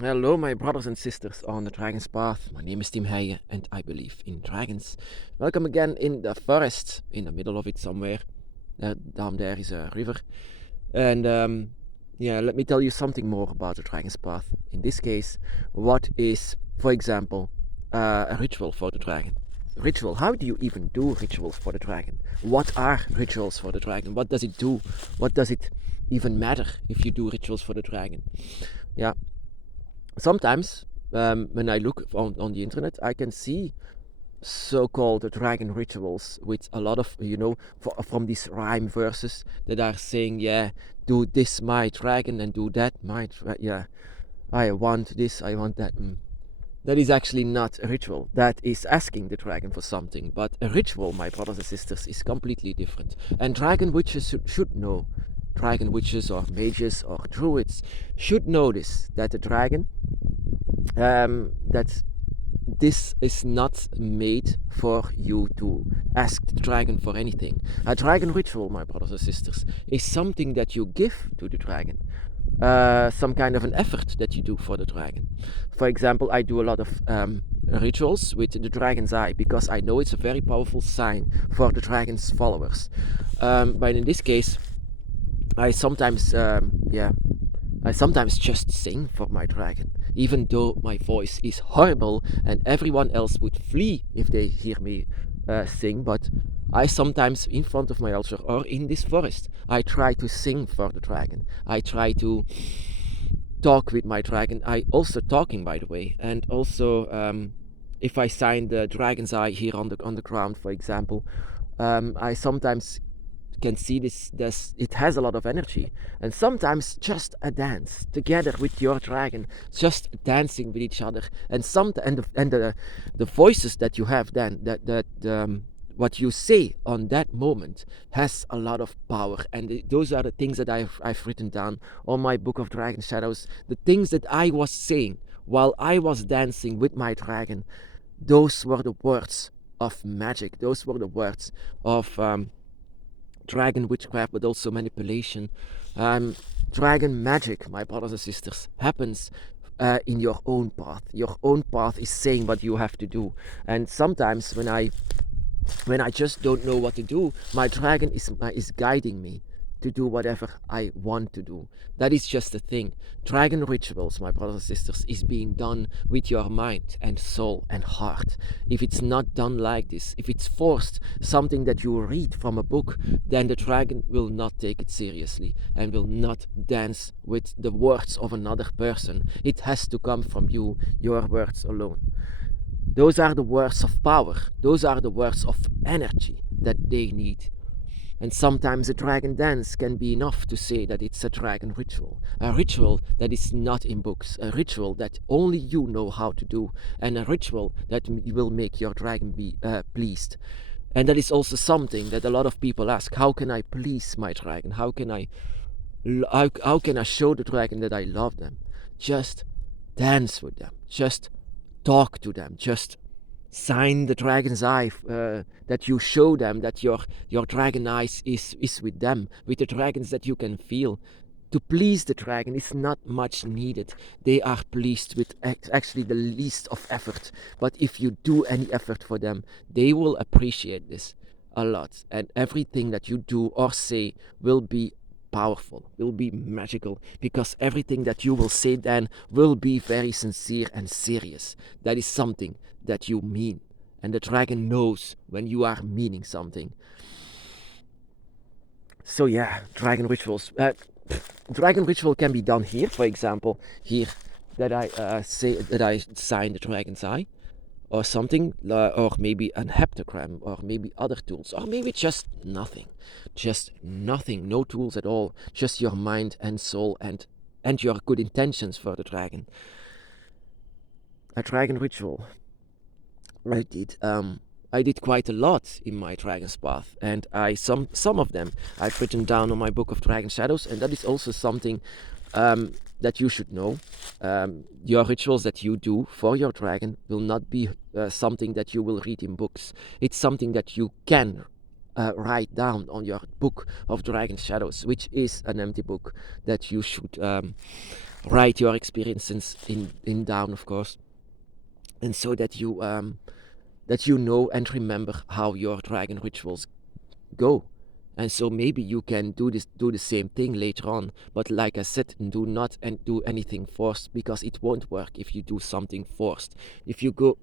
Hello, my brothers and sisters on the Dragon's Path. My name is Tim Heijen and I believe in dragons. Welcome again in the forest, in the middle of it somewhere. Down there is a river. And let me tell you something more about the Dragon's Path. In this case, what is, for example, a ritual for the dragon? Ritual. How do you even do rituals for the dragon? What are rituals for the dragon? What does it do? What does it even matter if you do rituals for the dragon? Yeah. Sometimes when I look on the internet, I can see so-called dragon rituals with a lot of, from these rhyme verses that are saying, yeah, do this my dragon and do that my yeah, I want this, I want that. That is actually not a ritual. That is asking the dragon for something. But a ritual, my brothers and sisters, is completely different. And dragon witches should know. Dragon witches or mages or druids should know this, that the dragon, that this is not made for you to ask the dragon for anything. A dragon ritual, my brothers and sisters, is something that you give to the dragon. Some kind of an effort that you do for the dragon. For example, I do a lot of rituals with the dragon's eye because I know it's a very powerful sign for the dragon's followers. But in this case, I sometimes just sing for my dragon, even though my voice is horrible and everyone else would flee if they hear me sing. But I sometimes, in front of my altar or in this forest, I try to sing for the dragon. I try to talk with my dragon. I also talking, by the way, and also if I sign the dragon's eye here on the ground, for example, I sometimes can see this it has a lot of energy, and sometimes just a dance together with your dragon, just dancing with each other, and the voices that you have then, that what you say on that moment has a lot of power. And those are the things that I've written down on my book of Dragon Shadows. The things that I was saying while I was dancing with my dragon, those were the words of magic. Those were the words of dragon witchcraft, but also manipulation. Dragon magic, my brothers and sisters, happens in your own path. Your own path is saying what you have to do. And sometimes when I just don't know what to do, my dragon is guiding me to do whatever I want to do. That is just the thing. Dragon rituals, my brothers and sisters, is being done with your mind and soul and heart. If it's not done like this, if it's forced, something that you read from a book, then the dragon will not take it seriously and will not dance with the words of another person. It has to come from you, your words alone. Those are the words of power. Those are the words of energy that they need. And sometimes a dragon dance can be enough to say that it's a dragon ritual. A ritual that is not in books. A ritual that only you know how to do. And a ritual that will make your dragon be pleased. And that is also something that a lot of people ask. How can I please my dragon? How can I show the dragon that I love them? Just dance with them. Just talk to them. Just sign the dragon's eye, that you show them that your dragon eyes is with them, with the dragons that you can feel. To please the dragon is not much needed. They are pleased with actually the least of effort. But if you do any effort for them, they will appreciate this a lot. And everything that you do or say will be powerful, will be magical, because everything that you will say then will be very sincere and serious. That is something that you mean, and the dragon knows when you are meaning something. So yeah, dragon rituals. Dragon ritual can be done here, for example, here that I say that I sign the dragon's eye, or something, or maybe an heptagram, or maybe other tools, or maybe just nothing, no tools at all, just your mind and soul and your good intentions for the dragon. A dragon ritual. I did quite a lot in my Dragon's Path, and some of them I've written down on my book of Dragon Shadows, and that is also something that you should know. Your rituals that you do for your dragon will not be something that you will read in books. It's something that you can write down on your book of Dragon Shadows, which is an empty book that you should write your experiences in down, of course, and so that you know and remember how your dragon rituals go. And so maybe you can do the same thing later on. But like I said, do not do anything forced, because it won't work if you do something forced. If you go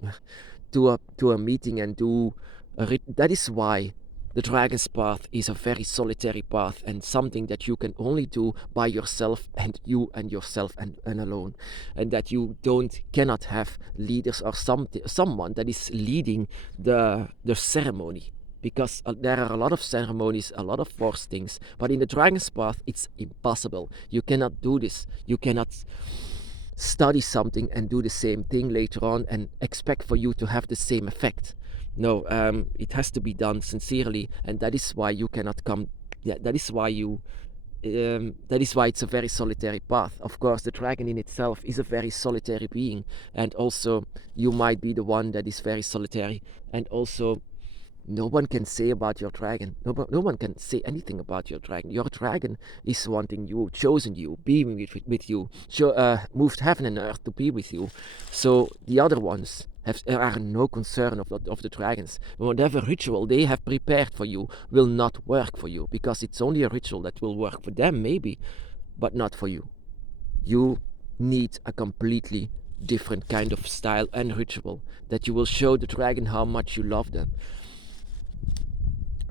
to a meeting and do that is why the dragon's path is a very solitary path, and something that you can only do by yourself, and yourself and alone, and that you cannot have leaders or someone that is leading the ceremony, because there are a lot of ceremonies, a lot of forced things, but in the dragon's path it's impossible. You cannot do this. You cannot study something and do the same thing later on and expect for you to have the same effect. No, it has to be done sincerely, and that is why you cannot come. Yeah, that is why it's a very solitary path. Of course, the dragon in itself is a very solitary being, and also you might be the one that is very solitary, and also no one can say about your dragon. No one can say anything about your dragon. Your dragon is wanting you, chosen you, being with you, moved heaven and earth to be with you. So the other ones are no concern of the dragons. Whatever ritual they have prepared for you will not work for you, because it's only a ritual that will work for them, maybe, but not for you. You need a completely different kind of style and ritual that you will show the dragon how much you love them.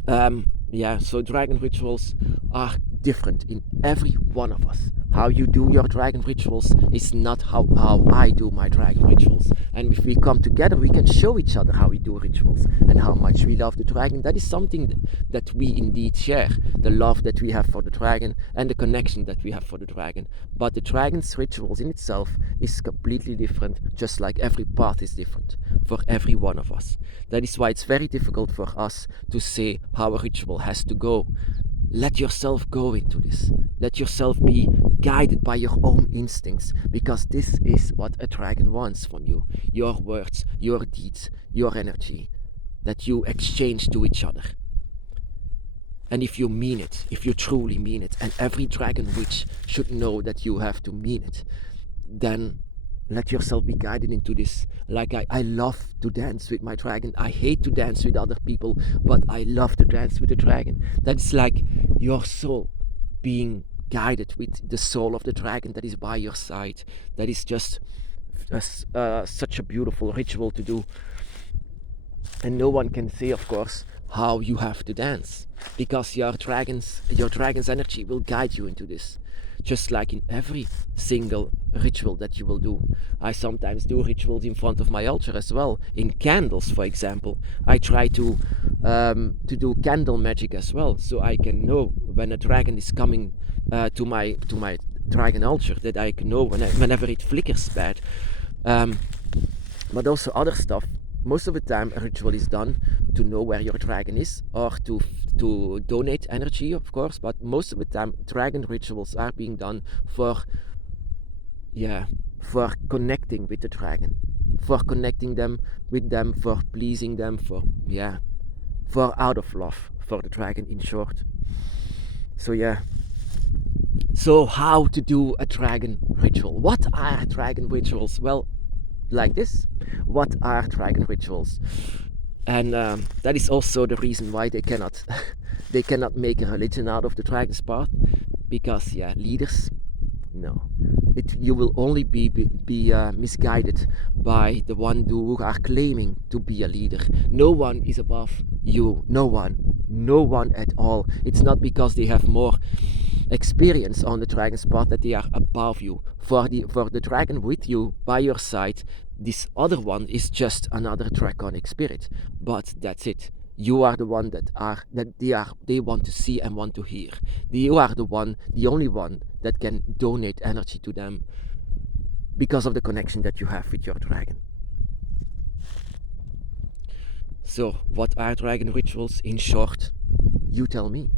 So dragon rituals are different in every one of us. How you do your dragon rituals is not how I do my dragon rituals. And if we come together, we can show each other how we do rituals and how much we love the dragon. That is something that we indeed share, the love that we have for the dragon and the connection that we have for the dragon. But the dragon's rituals in itself is completely different, just like every path is different for every one of us. That is why it's very difficult for us to say how a ritual has to go. Let yourself go into this. Let yourself be guided by your own instincts, because this is what a dragon wants from you. Your words, your deeds, your energy, that you exchange to each other. And if you mean it, if you truly mean it, and every dragon witch should know that you have to mean it, then let yourself be guided into this. Like I love to dance with my dragon. I hate to dance with other people, but I love to dance with the dragon. That's like your soul being guided with the soul of the dragon that is by your side. That is just such a beautiful ritual to do. And no one can say, of course, how you have to dance, because your dragon's energy will guide you into this. Just like in every single ritual that you will do. I sometimes do rituals in front of my altar as well. In candles, for example, I try to do candle magic as well, so I can know when a dragon is coming to my dragon altar, that I can know whenever it flickers bad. But also other stuff. Most of the time a ritual is done to know where your dragon is, or to donate energy, of course, but most of the time dragon rituals are being done for connecting with the dragon, for connecting them with them, for pleasing them, for out of love for the dragon, in short. So how to do a dragon ritual? What are dragon rituals? Well, like this. What are dragon rituals? And that is also the reason why they cannot make a religion out of the dragon's path, because leaders, no, you will only be misguided by the one who are claiming to be a leader. No one is above you. No one at all. It's not because they have more experience on the dragon's path that they are above you. For the dragon with you by your side, this other one is just another draconic spirit. But that's it. You are the one they want to see and want to hear. You are the only one that can donate energy to them, because of the connection that you have with your dragon. So, what are dragon rituals? In short, you tell me.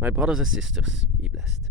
My brothers and sisters, be blessed.